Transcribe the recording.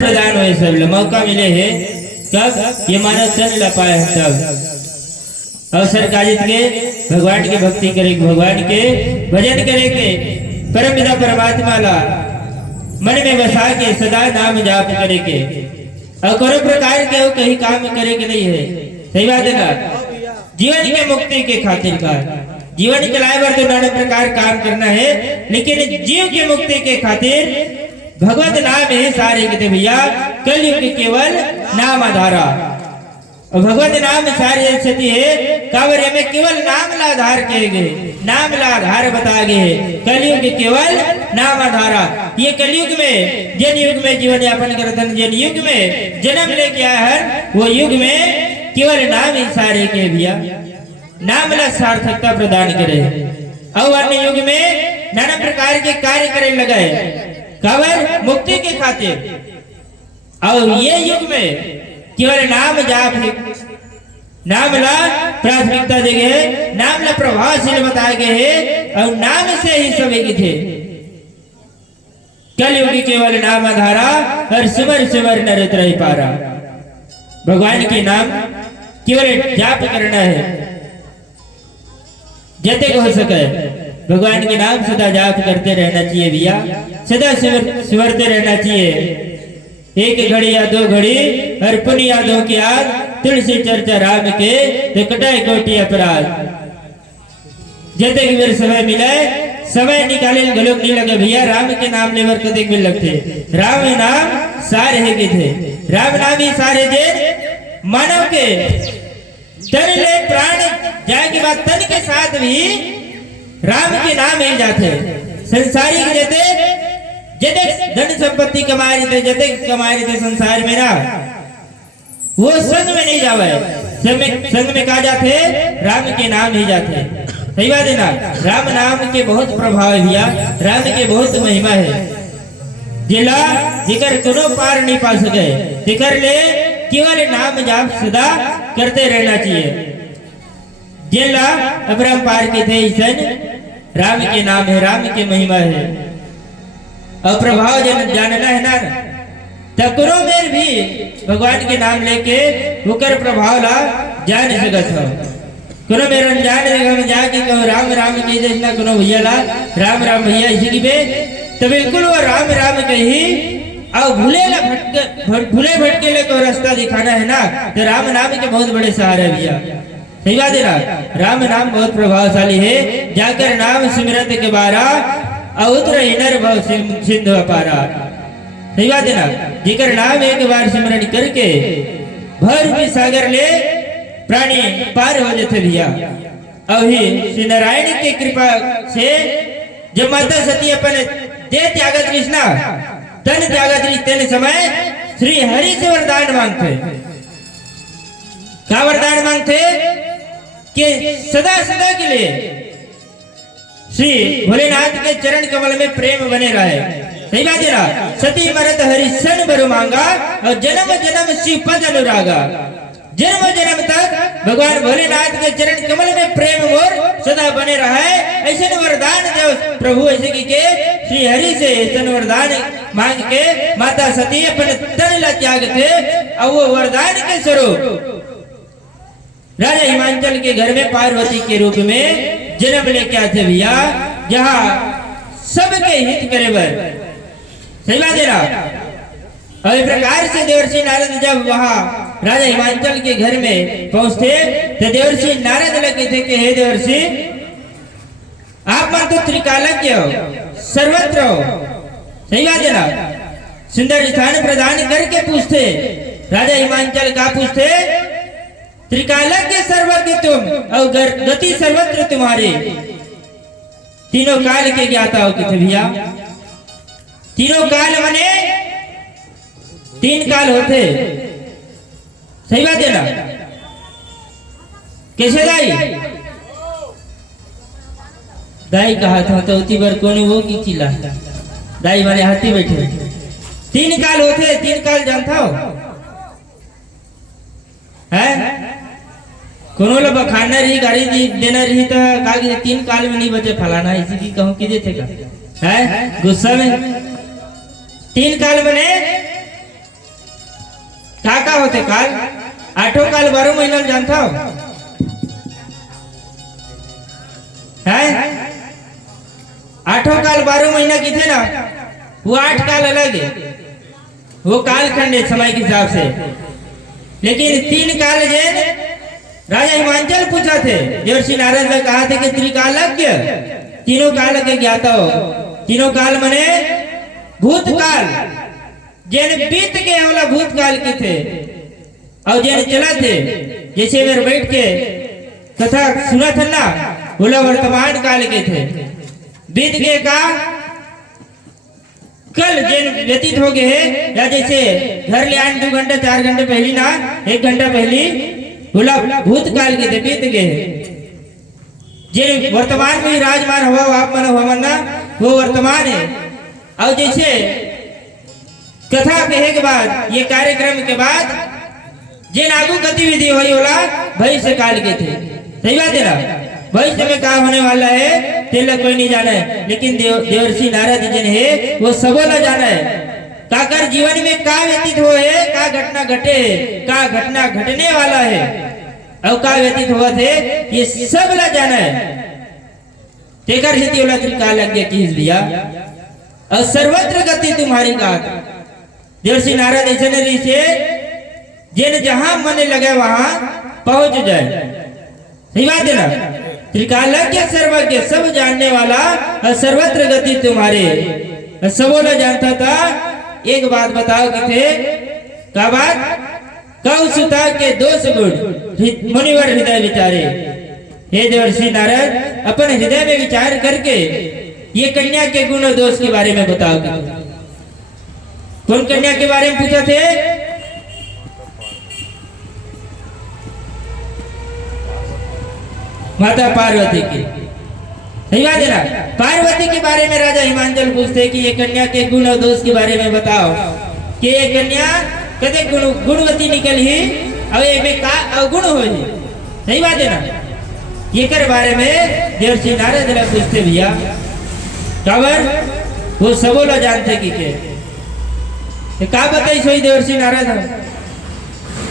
प्रदान हुए सब मौका मिले है कब ये मानव तन ला पाए तब अवसर काजित के भगवान की भक्ति करे भगवान के भजन करे के परम पिता परमात्मा ला मन में बसा के सदा नाम जाप करे के और कोनो प्रकार के वो कहीं काम करे के नहीं है। सही बात है ना। जीवन के मुक्ति के खातिर का जीवन चलाए बर तो नाना प्रकार काम करना है, लेकिन जीव की मुक्ति के खातिर भगवत नाम है सारे कहते भैया। कलयुग केवल नाम आधारा और भगवत नाम सारी स्थिति है कावर में केवल नाम ला आधार कहे गए, नाम ला आधार बता गए। कलयुग केवल नाम आधारा। ये कलयुग में जिन युग में जीवन यापन करतन जिन युग में जन्म लेके आया है वो युग में केवल नाम ही सारे के भैया नाम ला सार्थकता प्रदान करे। और अन्य युग में नाना प्रकार के कार्य करे लगे कावर मुक्ति के खातिर। और ये युग में केवल नाम जाप नाम ला प्राथमिकता दे गए, नाम ला प्रभावशील बताए गए है और नाम से ही सभी की थे। कलयुगी केवल नाम आधारा और सिमर सिमर नरत रही पारा। भगवान के नाम केवल जाप करना है जते हो सके। भगवान के नाम सदा जाप करते रहना चाहिए भैया, सदा सिमरते रहना चाहिए। एक घड़ी या दो घड़ी हर पुण्य यादों की याद तुलसी चर्चा राम के तो कटाए कोटि अपराध। जते की मेरे समय मिले समय निकाले गलोक नहीं लगे भैया। राम के नाम लेवर कदे मिल लगते राम नाम सारे है के थे। राम नाम ही सारे जे मानव के तन ले प्राण जाए के बाद तन के साथ भी राम के नाम ही जाते। संसारी के जते जते धन संपत्ति कमाए थे जते कमाए थे संसार में ना वो संग में नहीं जावे। संग में कहा जाते राम के नाम ही जाते। सही बात है ना। राम नाम के बहुत प्रभाव है भैया, राम के बहुत महिमा है। जिला जिकर कोनो पार नहीं पा सके जिकर ले केवल नाम जाप सदा करते रहना चाहिए। जिला अब्रह्म पार के थे ईसन राम के नाम है, राम की महिमा है और प्रभाव जानना है ना। तकरो में भी भगवान के नाम लेके होकर प्रभाव ला जान सकत हो। कोनो मेरे अनजान जगह में जाके कहो राम राम की जैसा कोनो भैया ला राम राम भैया इसी की बे तो बिल्कुल वो राम राम कही और भूले भटके ले को रास्ता दिखाना है ना तो राम नाम के बहुत बड़े सहारे भैया। सही बात है ना। राम नाम बहुत प्रभावशाली है। जाकर नाम सिमरत के बारा उतर नर भव सिंधु अपारा। सही बात है ना। जिकर नाम एक बार सिमरन करके भर रूपी सागर ले प्राणी पार हो जाते भैया। अभी श्री नारायण की कृपा से जब माता सती अपन दे त्यागत कृष्णा तन त्यागत तेन समय श्री हरि से वरदान मांगते। क्या वरदान मांगते कि सदा सदा के लिए श्री भोलेनाथ के चरण कमल में प्रेम बने रहे। सही बात है ना। सती मरत हरिशन बरु मांगा और जन्म जन्म शिव पद अनुरागा। जन्म जन्म तक भगवान भोलेनाथ के चरण कमल में प्रेम मोर सदा बने रहे। ऐसे वरदान देव प्रभु ऐसे की के श्री हरि से ऐसे वरदान मांग के माता सती अपन तन ला त्याग थे और वो वरदान के स्वरूप राजा हिमांचल के घर में पार्वती के रूप में जन्म लेके आते भैया, जहाँ सबके हित करे बर। सही बात है ना। और इस प्रकार से देवर्षि नारद जब वहाँ राजा हिमांचल के घर में पहुंचते तो देवर्षि नारद लगे थे कि हे देवर्षि आप मन तो त्रिकालज्ञ हो, सर्वत्र हो। सही बात है ना। सुंदर स्थान प्रदान करके पूछते राजा हिमांचल का पूछते त्रिकालज्ञ सर्वज्ञ तुम और गति सर्वत्र तुम्हारे। तीनों काल के ज्ञाता हो किथे भैया। तीनों काल माने तीन काल होते। सही बात है ना। कैसे दाई दाई कहा था तो उती बार कौन वो की चिल्ला दाई वाले हाथी बैठे। तीन काल होते। तीन काल जानता हो है। कोनो लोग खाना रही गाड़ी देना रही तो कागज तीन काल में नहीं बचे फलाना इसी की कहूँ की देते का है गुस्सा में। तीन काल बने होते काल? 8 काल 12 महीना जानता हो है? 8 काल 12 महीना की थे ना, वो 8 काल अलग है, वो कालखंड है समय के हिसाब से। लेकिन 3 काल जैन राजा हिमांचल पूछा थे, देवर्षि नारद ने कहा थे कि त्रिकालज्ञ, तीनों काल के ज्ञाता हो। तीनों काल मने भूतकाल, जैन बीत गए वाला भूतकाल के थे, और जैन चला थे, जैसे मेरे बैठ के कथा सुना था ना, बोला वर्तमान काल के थे। बीत गए का कल जैन व्यतीत हो गए है, या जैसे घर ले आए 2 घंटे 4 घंटे पहली ना, 1 घंटा पहली, बोला भूतकाल के थे, बीत गए। जे वर्तमान में राजमान हुआ आप मन हुआ ना, वो वर्तमान है। और जैसे कथा कहे के बाद, ये कार्यक्रम के बाद जे नागु गतिविधि हुई बोला भविष्य काल के थे। सही बात है ना, भविष्य में क्या होने वाला है तेला कोई नहीं जाना है, लेकिन देवर्षि नारद जिन है वो सबो न जाना है। काकर जीवन में का व्यतीत हो है, का घटना घटे, का घटना घटने वाला है, और का व्यतीत हुआ थे, ये सब ला जाना है। तेकर हित वाला त्रिकालज्ञ कीज दिया, और सर्वत्र गति तुम्हारी गात। देवर्षि नारद ऐसे नहीं से जिन जहां मन लगे वहां पहुंच जाए। सही बात है ना, त्रिकालज्ञ सर्वज्ञ, सब जानने वाला, और सर्वत्र गति तुम्हारे, सबो न जानता था। एक बात बताओ कि थे का बात, कौ सुता के दोष गुण मुनिवर हृदय विचारे। हे देवर्षि नारद, अपन हृदय में विचार करके ये कन्या के गुण और दोष के बारे में बताओ। कौन कन्या के बारे में पूछा थे? माता पार्वती की। सही बात है ना, पार्वती के बारे में राजा हिमांचल पूछते कि ये कन्या के गुण और दोष के बारे में बताओ, कि ये कन्या कदे गुणवती निकल ही, और ये में का अवगुण हो ही। सही बात है ना, ये कर बारे में देवर्षि नारद ने पूछते भैया, काबर वो सबो ला जानते कि के का बताई सोई देवर्षि नारद।